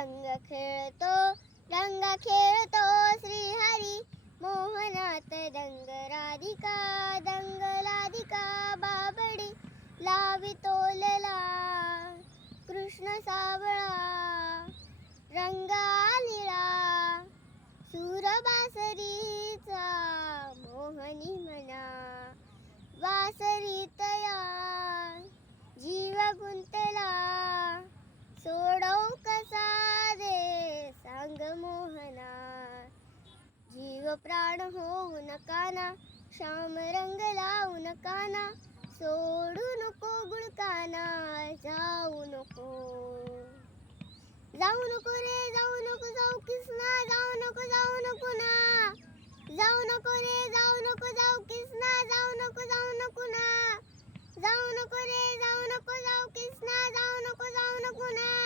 रंग खेळतो रंग खेळतो श्रीहरी मोहनात दंग राधिका बाबडी लावितो लला कृष्ण सावळा रंग आलिळा सूरबासरीचा मोहनी म्हणा वासरीतया जीव गुंतला सोडव कसा दे सांग मोहना जीव प्राण होऊ नका ना श्याम रंग लावू नका ना सोडू नको गुळकाना जाऊ नको रे जाऊ किसना जाऊ नको ना जाऊ नको रे जाऊ किसना जाऊ नको ना जाऊ नको रे जाऊ किसना जाऊ नको ना